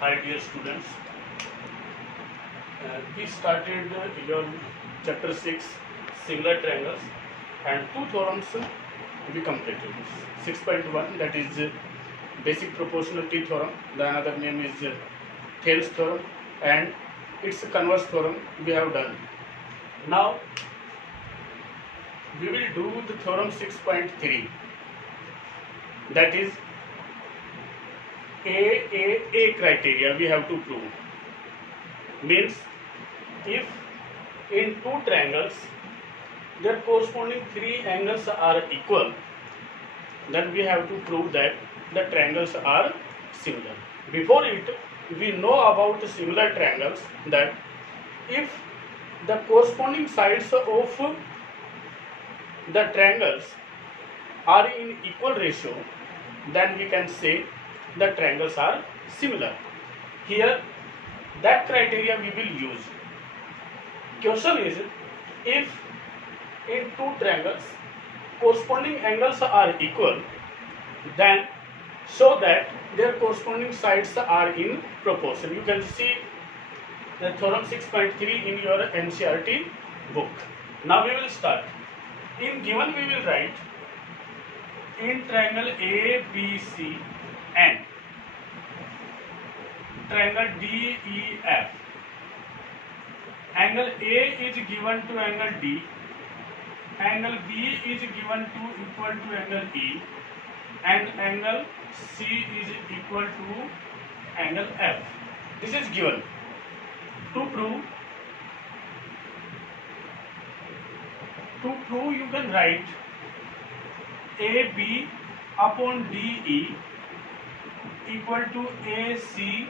Hi dear students, we started your chapter 6 similar triangles and two theorems we completed. 6.1, that is basic proportionality theorem, the another name is Thales theorem, and its converse theorem we have done. Now we will do the theorem 6.3, that is A criteria we have to prove. Means if in two triangles their corresponding three angles are equal, then we have to prove that the triangles are similar. Before it, we know about similar triangles that if the corresponding sides of the triangles are in equal ratio, then we can say the triangles are similar. Here that criteria we will use. Question is, if in two triangles corresponding angles are equal, then show that their corresponding sides are in proportion. You can see the theorem 6.3 in your NCERT book. Now we will start. In given we will write, in triangle ABC and triangle DEF, angle A is given to angle D, angle B is given to equal to angle E, and angle C is equal to angle F. This is given. To prove you can write AB upon DE equal to AC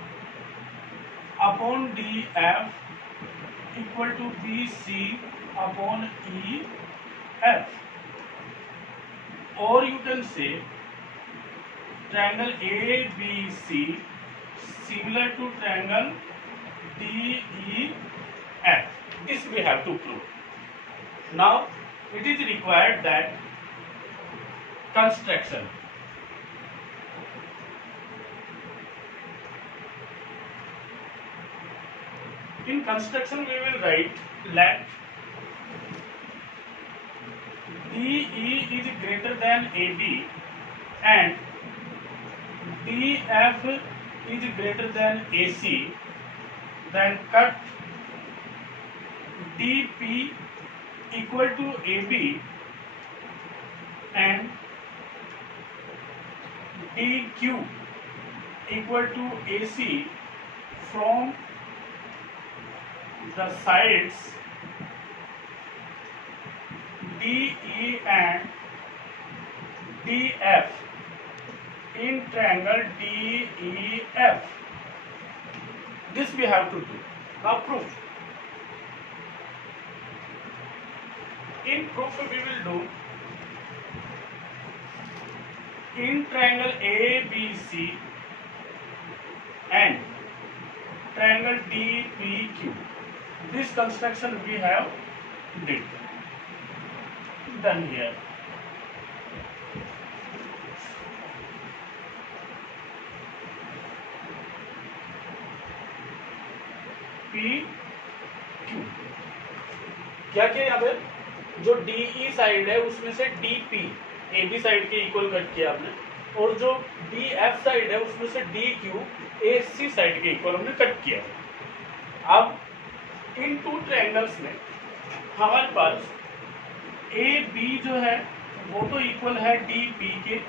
upon DF equal to BC upon EF. Or you can say triangle ABC similar to triangle DEF. This we have to prove. Now it is required that construction. In construction we will write, let DE is greater than AB and DF is greater than AC, then cut DP equal to AB and DQ equal to AC from the sides DE and DF in triangle DEF. This we have to do. Now proof. In proof we will do, in triangle ABC and triangle DPQ, this construction we have done here. PQ क्या किया यहाँ पे, जो DE side है उसमें से DP AB side के equal cut किया आपने, और जो DF साइड है उसमें से DQ AC साइड के इक्वल हमने कट किया। अब इन टू ट्रायंगल्स में हमारे पास AB जो है वो तो इक्वल है DP के,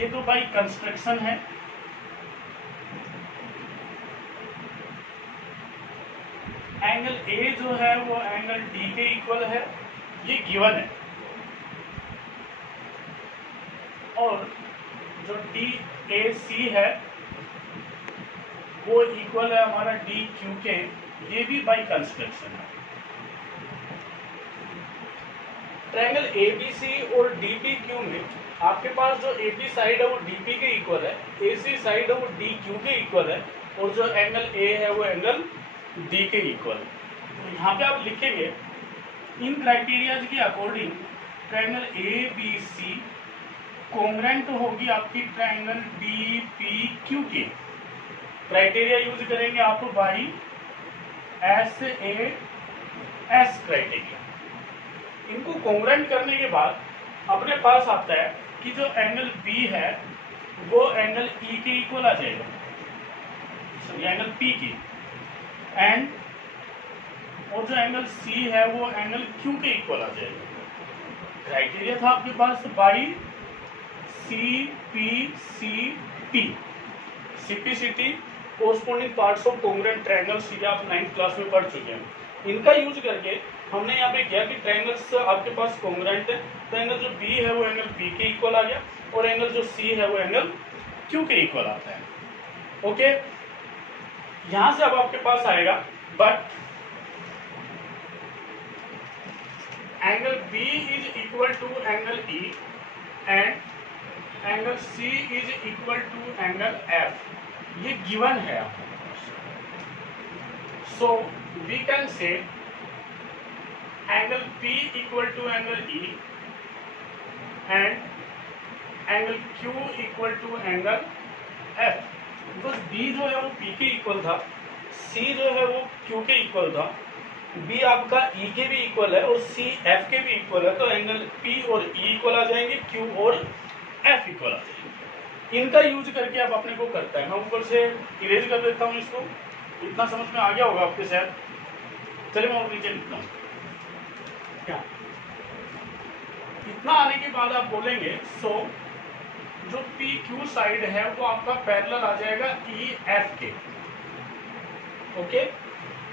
ये तो बाई कंस्ट्रक्शन है। एंगल A जो है वो एंगल D के इक्वल है, ये गिवन है। और जो DAC है वो इक्वल है हमारा DQ के, ये भी बाई कंस्ट्रक्शन है। ट्रायंगल ABC और DPQ में आपके पास जो AB साइड है वो DP के इक्वल है, AC साइड है वो DQ के इक्वल है, और जो एंगल A है वो एंगल D के इक्वल। तो यहाँ पे आप लिखेंगे, इन क्राइटेरियाज के अकॉर्डिंग ट्रायंगल ABC कॉन्ग्रेंट होगी आपकी ट्रायंगल DPQ के। क्राइटेरिया यूज करेंगे आप बाई SAS क्राइटेरिया। इनको कॉन्ग्रुएंट करने के बाद अपने पास आता है कि जो एंगल B है वो एंगल E के इक्वल आ जाएगा, एंगल P की, एंड और जो एंगल C है वो एंगल Q के इक्वल आ जाएगा। क्राइटेरिया था आपके पास by CPCT, CPCT corresponding parts of congruent triangles, ये आप 9th क्लास में पढ़ चुके हैं। इनका यूज करके हमने यहाँ पे किया कि ट्रायंगल्स आपके पास कॉन्ग्रुएंट है, तो एंगल जो B है वो एंगल P के इक्वल आ गया और एंगल जो C है वो एंगल Q के इक्वल आता है। ओके, यहां से अब आपके पास आएगा but angle B is equal to angle E and angle C is equal to angle F, ये गिवन है आपके पास। So we can say angle P equal to angle E and angle Q equal to angle F। Because B जो है वो P के equal था, C जो है वो Q के इक्वल था, B आपका E के भी इक्वल है और C F के भी इक्वल है, तो एंगल P और E इक्वल आ जाएंगे, Q और F इक्वल आ जाएंगे। इनका यूज करके अब अपने को करता है, मैं ऊपर से इरेज कर देता हूँ इसको, इतना समझ में आ गया होगा आपके शायद। चलिए मैं और नीचे लिखता हूँ। क्या इतना आने के बाद आप बोलेंगे सो जो PQ साइड है वो आपका पैरेलल आ जाएगा EF के। ओके,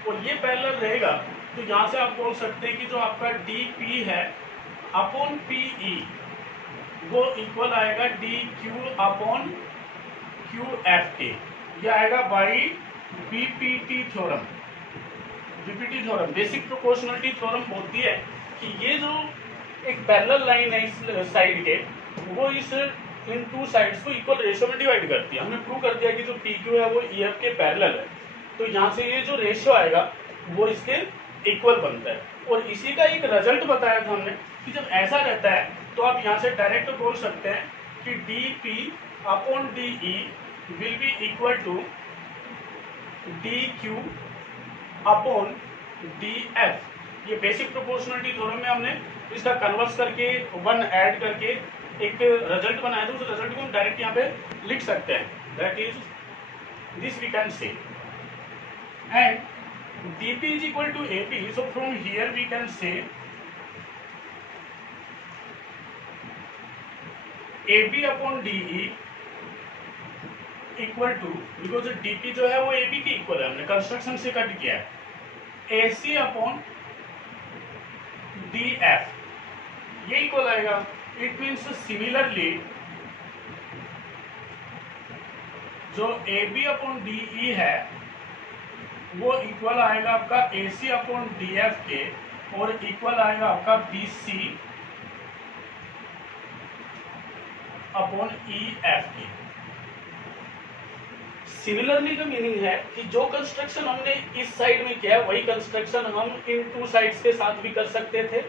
और ये पैरेलल रहेगा तो यहाँ से आप बोल सकते हैं कि जो आपका DP है अपॉन PE वो इक्वल आएगा DQ अपॉन QF के। ये आएगा by BPT theorem. BPT theorem basic proportionality theorem बोलती है कि ये जो एक पैरेलल लाइन है इस साइड के, वो इस इन टू साइड्स को इक्वल रेशियो में डिवाइड करती है। हमने प्रूव कर दिया कि जो PQ है वो EF के पैरेलल है, तो यहाँ से ये जो रेशियो आएगा वो इसके इक्वल बनता है। और इसी का एक रिजल्ट बताया था हमने कि जब ऐसा रहता है तो आप यहाँ से डायरेक्ट बोल सकते हैं कि DP upon DE will be equal to DQ upon DF। ये बेसिक प्रोपोर्शनलिटी थ्योरम में हमने इसका कन्वर्स करके 1 ऐड करके एक रिजल्ट बनाया था, उस रिजल्ट को हम डायरेक्ट यहाँ पे लिख सकते हैं, that is this we can say, and DP is equal to AP, so from here we can say AB upon DE equal to, because DP जो है वो AB के इक्वल है, हमने कंस्ट्रक्शन से कट किया है, AC अपॉन DF ये इक्वल आएगा। इट मीन्स सिमिलरली जो AB अपॉन DE है वो इक्वल आएगा आपका AC अपॉन DF के, और इक्वल आएगा आपका BC अपॉन EF के। सिमिलरली का मीनिंग है कि जो कंस्ट्रक्शन हमने इस साइड में किया है वही कंस्ट्रक्शन हम इन टू साइड्स के साथ भी कर सकते थे,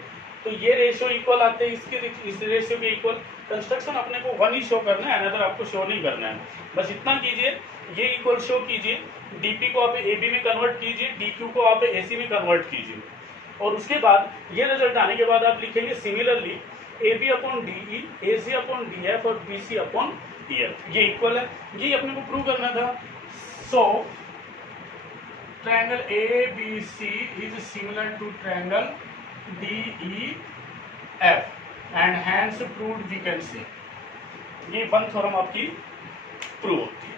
तो ये रेशियो इक्वल आते हैं इसके, इस रेशियो के इक्वल। कंस्ट्रक्शन अपने को 1 ही शो करना है, अनदर आपको शो नहीं करना है। बस इतना कीजिए, ये इक्वल शो कीजिए, DP को आप AB में कन्वर्ट कीजिए, DQ को आप AC में कन्वर्ट कीजिए, और उसके बाद ये रिजल्ट आने के बाद आप लिखेंगे similarly AB upon DE, AC upon DF और BC अपॉन EF ये इक्वल है। ये अपने को प्रूव करना था। So triangle ABC is similar to triangle DEF and hence proved we can say, ये 1 थ्योरम आपकी प्रूव होती है।